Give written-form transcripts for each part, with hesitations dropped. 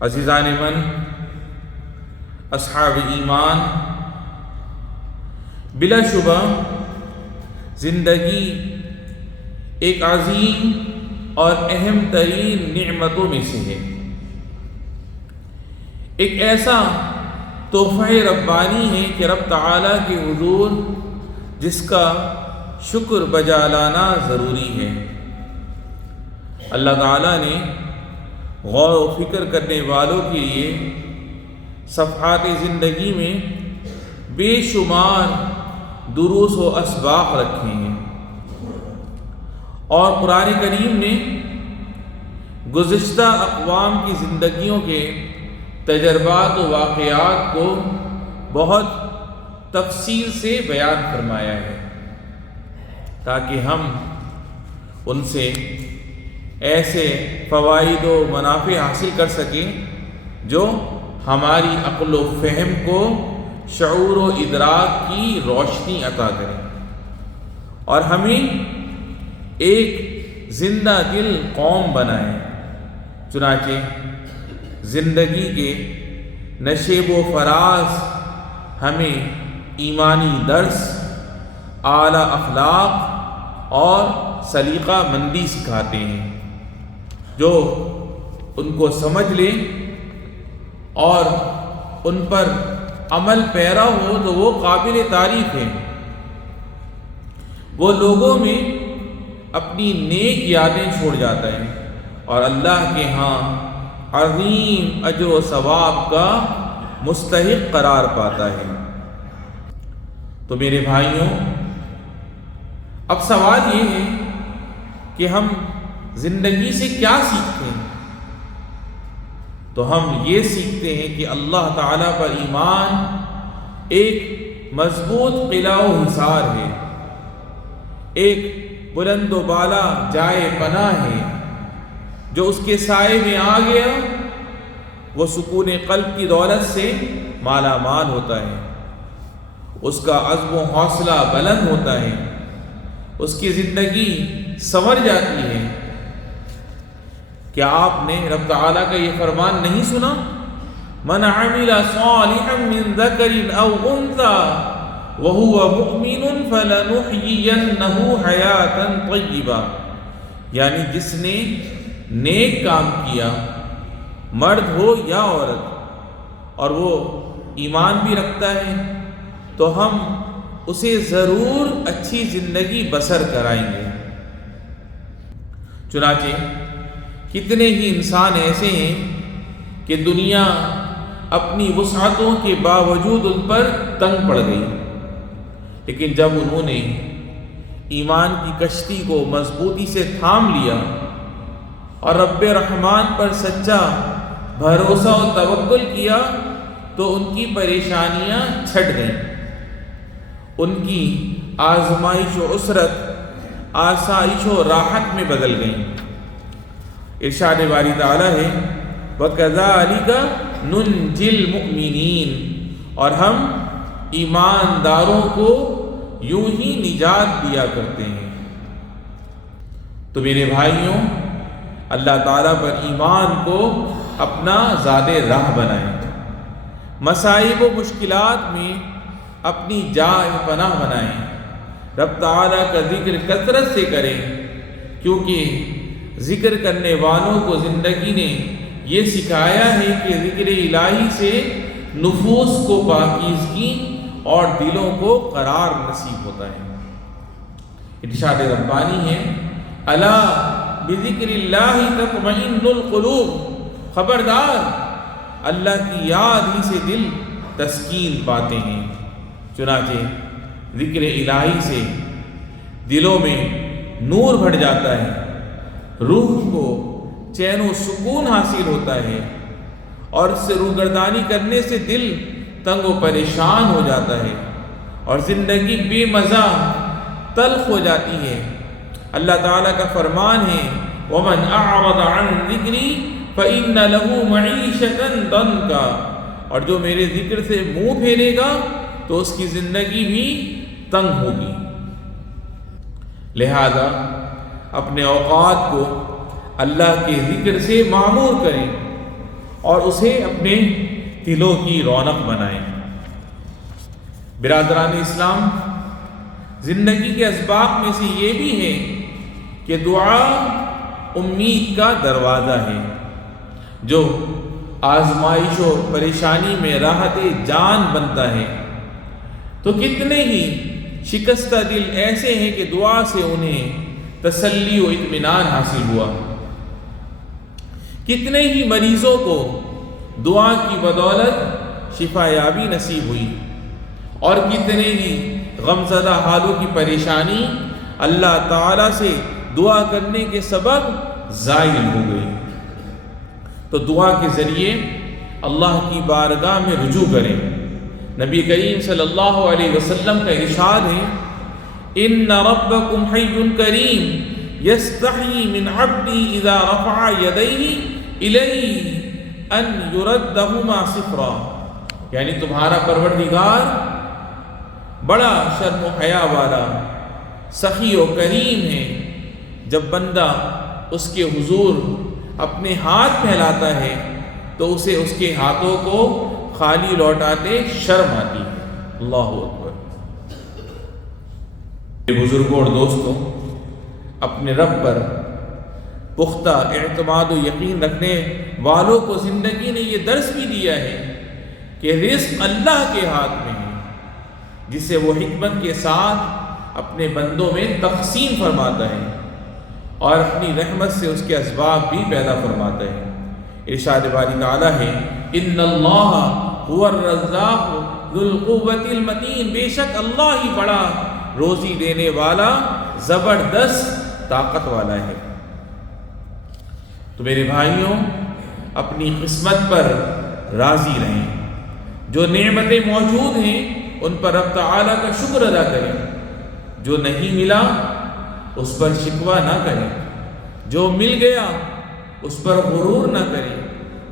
عزیزان من، اصحاب ایمان، بلا شبہ زندگی ایک عظیم اور اہم ترین نعمتوں میں سے ہے۔ ایک ایسا تحفہ ربانی ہے کہ رب تعالیٰ کے حضور جس کا شکر بجا لانا ضروری ہے۔ اللہ تعالیٰ نے غور و فکر کرنے والوں کے لیے صفحات زندگی میں بے شمار دروس و اسباق رکھے ہیں، اور قرآن کریم نے گزشتہ اقوام کی زندگیوں کے تجربات و واقعات کو بہت تفصیل سے بیان فرمایا ہے، تاکہ ہم ان سے ایسے فوائد و منافع حاصل کر سکیں جو ہماری عقل و فہم کو شعور و ادراک کی روشنی عطا کریں اور ہمیں ایک زندہ دل قوم بنائیں۔ چنانچہ زندگی کے نشیب و فراز ہمیں ایمانی درس، اعلیٰ اخلاق اور سلیقہ مندی سکھاتے ہیں۔ جو ان کو سمجھ لے اور ان پر عمل پیرا ہو تو وہ قابل تعریف ہے۔ وہ لوگوں میں اپنی نیک یادیں چھوڑ جاتا ہے اور اللہ کے ہاں عظیم اجر و ثواب کا مستحق قرار پاتا ہے۔ تو میرے بھائیوں، اب سوال یہ ہے کہ ہم زندگی سے کیا سیکھتے ہیں؟ تو ہم یہ سیکھتے ہیں کہ اللہ تعالیٰ پر ایمان ایک مضبوط قلعہ و حصار ہے، ایک بلند و بالا جائے پناہ ہے۔ جو اس کے سائے میں آ گیا وہ سکون قلب کی دولت سے مالا مال ہوتا ہے، اس کا عزم و حوصلہ بلند ہوتا ہے، اس کی زندگی سنور جاتی ہے۔ کیا آپ نے رب تعالیٰ کا یہ فرمان نہیں سنا؟ من عمل صالحا من ذکر او انثى وهو مؤمن فلنحيينه حیاتا طیبہ، یعنی جس نے نیک کام کیا، مرد ہو یا عورت، اور وہ ایمان بھی رکھتا ہے تو ہم اسے ضرور اچھی زندگی بسر کرائیں گے۔ چنانچہ کتنے ہی انسان ایسے ہیں کہ دنیا اپنی وسعتوں کے باوجود ان پر تنگ پڑ گئی، لیکن جب انہوں نے ایمان کی کشتی کو مضبوطی سے تھام لیا اور رب رحمان پر سچا بھروسہ و توکل کیا تو ان کی پریشانیاں چھٹ گئیں، ان کی آزمائش و عسرت آسائش و راحت میں بدل گئیں۔ ارشاد باری تعالیٰ ہے وَكَذَلِكَ نُنْجِي الْمُؤْمِنِينَ، اور ہم ایمانداروں کو یوں ہی نجات دیا کرتے ہیں۔ تو میرے بھائیوں، اللہ تعالیٰ پر ایمان کو اپنا زاد راہ بنائیں، مصائب و مشکلات میں اپنی جائے پناہ بنائیں، رب تعالیٰ کا ذکر کثرت سے کریں، کیونکہ ذکر کرنے والوں کو زندگی نے یہ سکھایا ہے کہ ذکر الہی سے نفوس کو پاکیزگی اور دلوں کو قرار نصیب ہوتا ہے۔ ارشاد ربانی ہے الا بذکر اللہ تطمئن القلوب، خبردار اللہ کی یاد ہی سے دل تسکین پاتے ہیں۔ چنانچہ ذکر الہی سے دلوں میں نور بڑھ جاتا ہے، روح کو چین و سکون حاصل ہوتا ہے، اور اس سے روگردانی کرنے سے دل تنگ و پریشان ہو جاتا ہے اور زندگی بے مزہ تلخ ہو جاتی ہے۔ اللہ تعالیٰ کا فرمان ہے وَمَنْ أَعْرَضَ عَنْ ذِكْرِي فَإِنَّ لَهُ مَعِيشَةً ضَنْكَ، اور جو میرے ذکر سے منہ پھیرے گا تو اس کی زندگی بھی تنگ ہوگی۔ لہذا اپنے اوقات کو اللہ کے ذکر سے معمور کریں اور اسے اپنے دلوں کی رونق بنائیں۔ برادران اسلام، زندگی کے اسباب میں سے یہ بھی ہے کہ دعا امید کا دروازہ ہے جو آزمائش و پریشانی میں راحت جان بنتا ہے۔ تو کتنے ہی شکستہ دل ایسے ہیں کہ دعا سے انہیں تسلی و اطمینان حاصل ہوا، کتنے ہی مریضوں کو دعا کی بدولت شفا یابی نصیب ہوئی، اور کتنے ہی غمزدہ حالوں کی پریشانی اللہ تعالیٰ سے دعا کرنے کے سبب زائل ہو گئی۔ تو دعا کے ذریعے اللہ کی بارگاہ میں رجوع کریں۔ نبی کریم صلی اللہ علیہ وسلم کا ارشاد ہے، ان ربکم حی کریم یستحیی من عبدی اذا رفع یدیہ الیہ ان یردہما صفرا، یعنی تمہارا پروردگار بڑا شرم و حیا والا سخی و کریم ہے، جب بندہ اس کے حضور اپنے ہاتھ پھیلاتا ہے تو اسے اس کے ہاتھوں کو خالی لوٹاتے شرم آتی ہے۔ اللہ اکبر۔ بزرگوں اور دوستوں، اپنے رب پر پختہ اعتماد و یقین رکھنے والوں کو زندگی نے یہ درس بھی دیا ہے کہ رزق اللہ کے ہاتھ میں ہے، جسے وہ حکمت کے ساتھ اپنے بندوں میں تقسیم فرماتا ہے اور اپنی رحمت سے اس کے اسباب بھی پیدا فرماتا ہے۔ ارشاد باری تعالیٰ ہے، ان اللہ هو الرزاق ذو القوة المتین، بے شک اللہ ہی بڑا روزی دینے والا زبردست طاقت والا ہے۔ تو میرے بھائیوں، اپنی قسمت پر راضی رہیں، جو نعمتیں موجود ہیں ان پر رب تعالیٰ کا شکر ادا کریں، جو نہیں ملا اس پر شکوہ نہ کریں، جو مل گیا اس پر غرور نہ کریں،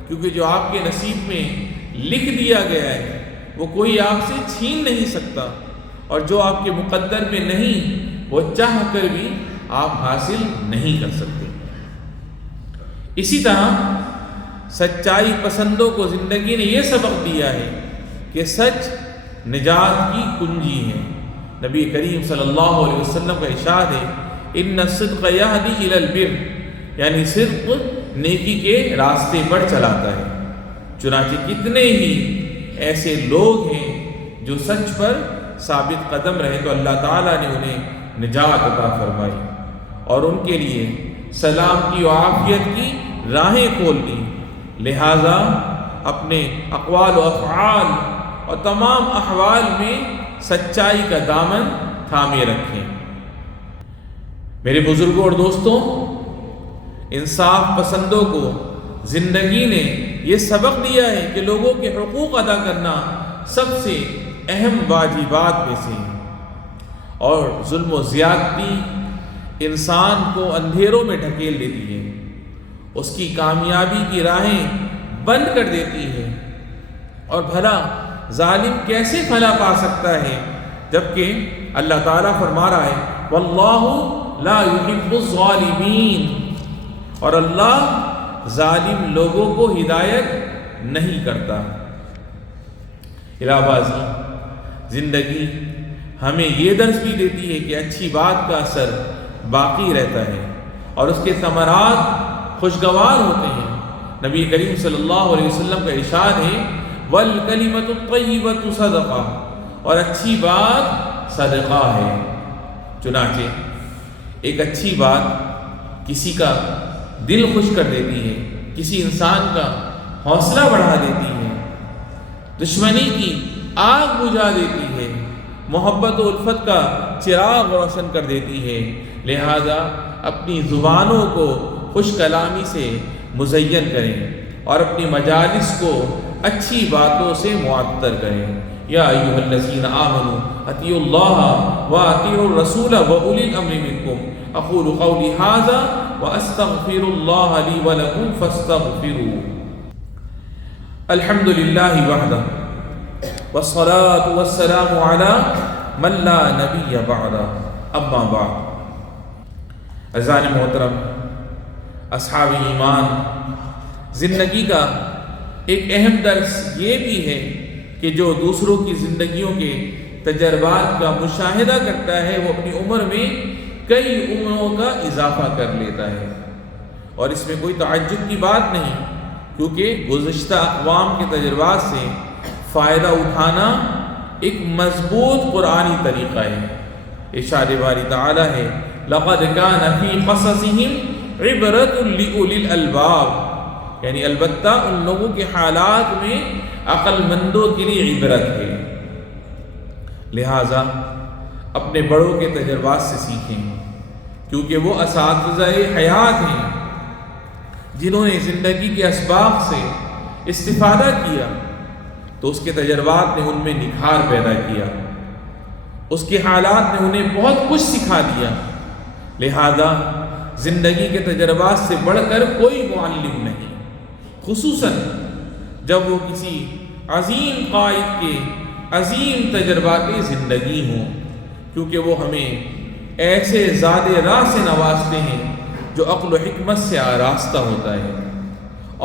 کیونکہ جو آپ کے نصیب میں لکھ دیا گیا ہے وہ کوئی آپ سے چھین نہیں سکتا، اور جو آپ کے مقدر میں نہیں وہ چاہ کر بھی آپ حاصل نہیں کر سکتے۔ اسی طرح سچائی پسندوں کو زندگی نے یہ سبق دیا ہے کہ سچ نجات کی کنجی ہے۔ نبی کریم صلی اللہ علیہ وسلم کا ارشاد ہے، ان الصدق یہدی الی البر، یعنی صدق نیکی کے راستے پر چلاتا ہے۔ چنانچہ کتنے ہی ایسے لوگ ہیں جو سچ پر ثابت قدم رہے تو اللہ تعالیٰ نے انہیں نجات عطا فرمائی اور ان کے لیے سلامتی و عافیت کی راہیں کھول دی۔ لہٰذا اپنے اقوال و افعال اور تمام احوال میں سچائی کا دامن تھامے رکھیں۔ میرے بزرگوں اور دوستوں، انصاف پسندوں کو زندگی نے یہ سبق دیا ہے کہ لوگوں کے حقوق ادا کرنا سب سے اہم واجبات میں سے ہے، اور ظلم و زیادتی انسان کو اندھیروں میں ڈھکیل دیتی ہے، اس کی کامیابی کی راہیں بند کر دیتی ہے، اور بھلا ظالم کیسے بھلا پا سکتا ہے جبکہ اللہ تعالیٰ فرما رہا ہے، واللہ لا يحب الظالمین، اور اللہ ظالم لوگوں کو ہدایت نہیں کرتا۔ الہبازی زندگی ہمیں یہ درس بھی دیتی ہے کہ اچھی بات کا اثر باقی رہتا ہے اور اس کے ثمرات خوشگوار ہوتے ہیں۔ نبی کریم صلی اللہ علیہ وسلم کا ارشاد ہے، وَالْكَلِمَةُ الطَّيِّبَةُ صَدَقَةٌ، اور اچھی بات صدقہ ہے۔ چنانچہ ایک اچھی بات کسی کا دل خوش کر دیتی ہے، کسی انسان کا حوصلہ بڑھا دیتی ہے، دشمنی کی آگ بجھا دیتی ہے، محبت و الفت کا چراغ روشن کر دیتی ہے۔ لہذا اپنی زبانوں کو خوش کلامی سے مزین کریں اور اپنی مجالس کو اچھی باتوں سے معطر کریں۔ یا ایھا الذین آمنوا اطیعوا اللہ واطیعوا الرسول واولی الامر منکم، اقول قولی ھذا واستغفر اللہ لی ولکم فاستغفروہ۔ الحمد للہ وحدہ والصلاة والسلام علی من لا نبی بعدہ، اما بعد۔ عزیزان محترم، اصحاب ایمان، زندگی کا ایک اہم درس یہ بھی ہے کہ جو دوسروں کی زندگیوں کے تجربات کا مشاہدہ کرتا ہے وہ اپنی عمر میں کئی عمروں کا اضافہ کر لیتا ہے، اور اس میں کوئی تعجب کی بات نہیں، کیونکہ گزشتہ اقوام کے تجربات سے فائدہ اٹھانا ایک مضبوط قرآنی طریقہ ہے۔ ارشاد باری تعالیٰ ہے لَقَدْ كَانَ فِي قَصَصِهِمْ عِبْرَةٌ لِأُولِي الْأَلْبَابِ، یعنی البتہ ان لوگوں کے حالات میں عقل مندوں کے لیے عبرت ہے، لہٰذا اپنے بڑوں کے تجربات سے سیکھیں، کیونکہ وہ اساتذہ حیات ہیں جنہوں نے زندگی کے اسباق سے استفادہ کیا، تو اس کے تجربات نے ان میں نکھار پیدا کیا، اس کے حالات نے انہیں بہت کچھ سکھا دیا، لہذا زندگی کے تجربات سے بڑھ کر کوئی معلم نہیں، خصوصاً جب وہ کسی عظیم قائد کے عظیم تجربات زندگی ہوں، کیونکہ وہ ہمیں ایسے ذات راہ سے نوازتے ہیں جو عقل و حکمت سے آراستہ ہوتا ہے،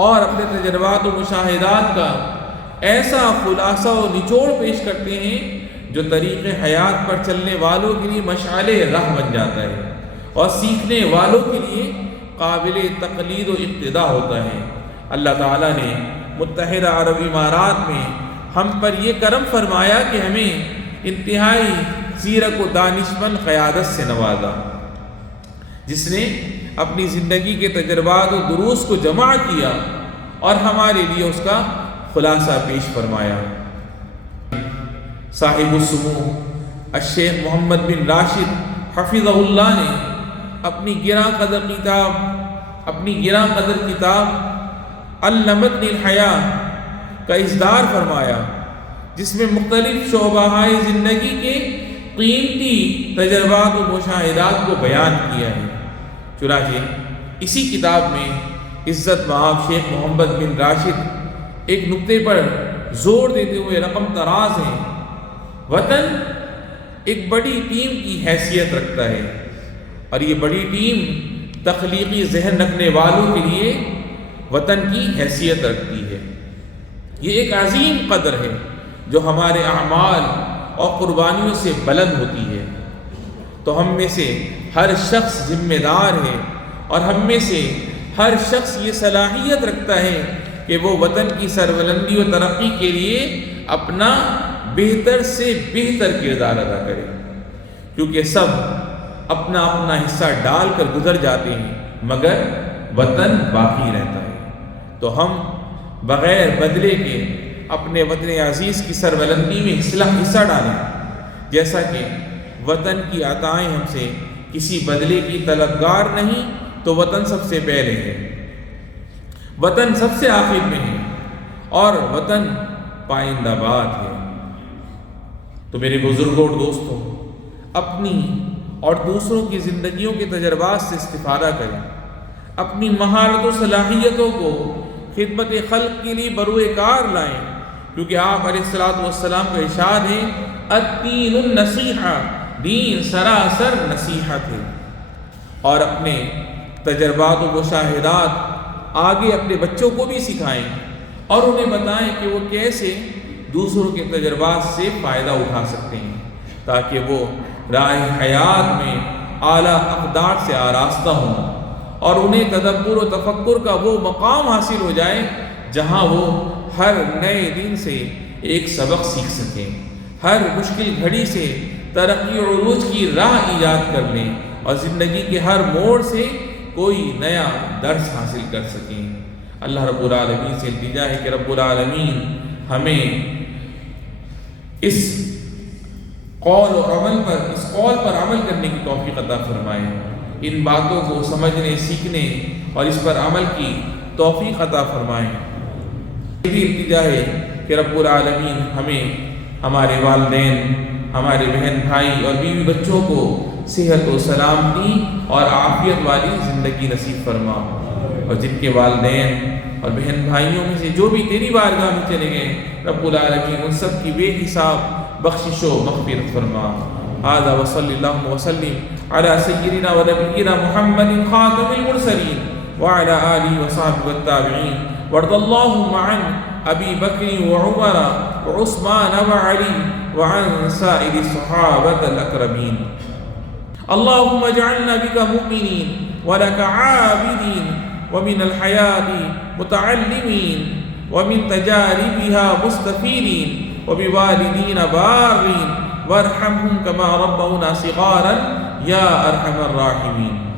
اور اپنے تجربات و مشاہدات کا ایسا خلاصہ و نچوڑ پیش کرتے ہیں جو طریق حیات پر چلنے والوں کے لیے مشعل راہ بن جاتا ہے اور سیکھنے والوں کے لیے قابل تقلید و اقتداء ہوتا ہے۔ اللہ تعالیٰ نے متحدہ عرب امارات میں ہم پر یہ کرم فرمایا کہ ہمیں انتہائی زیرک و دانشمند قیادت سے نوازا، جس نے اپنی زندگی کے تجربات و دروس کو جمع کیا اور ہمارے لیے اس کا خلاصہ پیش فرمایا۔ صاحب السمو الشیخ محمد بن راشد حفظہ اللہ نے اپنی گراں قدر کتاب علمتنی الحیاء کا اصدار فرمایا، جس میں مختلف شعبہ زندگی کے قیمتی تجربات و مشاہدات کو بیان کیا ہے۔ چنانچہ اسی کتاب میں عزت مآب شیخ محمد بن راشد ایک نقطے پر زور دیتے ہوئے رقم طراز ہیں، وطن ایک بڑی ٹیم کی حیثیت رکھتا ہے، اور یہ بڑی ٹیم تخلیقی ذہن رکھنے والوں کے لیے وطن کی حیثیت رکھتی ہے۔ یہ ایک عظیم قدر ہے جو ہمارے اعمال اور قربانیوں سے بلند ہوتی ہے، تو ہم میں سے ہر شخص ذمہ دار ہے، اور ہم میں سے ہر شخص یہ صلاحیت رکھتا ہے کہ وہ وطن کی سربلندی و ترقی کے لیے اپنا بہتر سے بہتر کردار ادا کرے، کیونکہ سب اپنا اپنا حصہ ڈال کر گزر جاتے ہیں مگر وطن باقی رہتا ہے، تو ہم بغیر بدلے کے اپنے وطن عزیز کی سربلندی میں حصہ ڈالیں، جیسا کہ وطن کی عطائیں ہم سے کسی بدلے کی طلبگار نہیں، تو وطن سب سے پہلے ہے، وطن سب سے آخر میں ہے، اور وطن پائندہ باد ہے۔ تو میرے بزرگوں اور دوستوں، اپنی اور دوسروں کی زندگیوں کے تجربات سے استفادہ کریں، اپنی مہارت و صلاحیتوں کو خدمت خلق کے لیے بروئے کار لائیں، کیونکہ آپ علیہ السلام کا ارشاد ہے الدین النصیحہ، دین سراسر نصیحت ہے، اور اپنے تجربات و مشاہدات آگے اپنے بچوں کو بھی سکھائیں اور انہیں بتائیں کہ وہ کیسے دوسروں کے تجربات سے فائدہ اٹھا سکتے ہیں، تاکہ وہ راہ حیات میں اعلیٰ اقدار سے آراستہ ہوں، اور انہیں تدبر و تفکر کا وہ مقام حاصل ہو جائے جہاں وہ ہر نئے دن سے ایک سبق سیکھ سکیں، ہر مشکل گھڑی سے ترقی و عروج کی راہ ایجاد کر لیں، اور زندگی کے ہر موڑ سے کوئی نیا درس حاصل کر سکیں۔ اللہ رب العالمین سے التجا ہے کہ رب العالمین ہمیں اس قول پر عمل کرنے کی توفیق عطا فرمائے، ان باتوں کو سمجھنے، سیکھنے اور اس پر عمل کی توفیق عطا فرمائے۔ یہ بھی التجا ہے کہ رب العالمین ہمیں، ہمارے والدین، ہمارے بہن بھائی اور بیوی بچوں کو صحت و سلامتی اور عافیت والی زندگی نصیب فرما، اور جن کے والدین اور بہن بھائیوں میں سے جو بھی تیری بارگاہ میں چلے گئے، رب العالمین ان سب کی بے حساب بخشش و مغفرت فرما۔ هذا وصلی اللہ وسلم علی سیدنا و نبینا محمد خاتم المرسلین وعلی آلہ وصحبہ والتابعین وارض اللہم عن أبي بكر وعمر وعثمان وعلي وعن سائر الصحابة الأكرمين. اللهم اجعلنا بك مؤمنين ولك عابدين ومن الحياة متعلمين ومن تجاربها مستفيدين وبوالدين بارين وارحمهم كما ربونا صغارا يا أرحم الراحمين.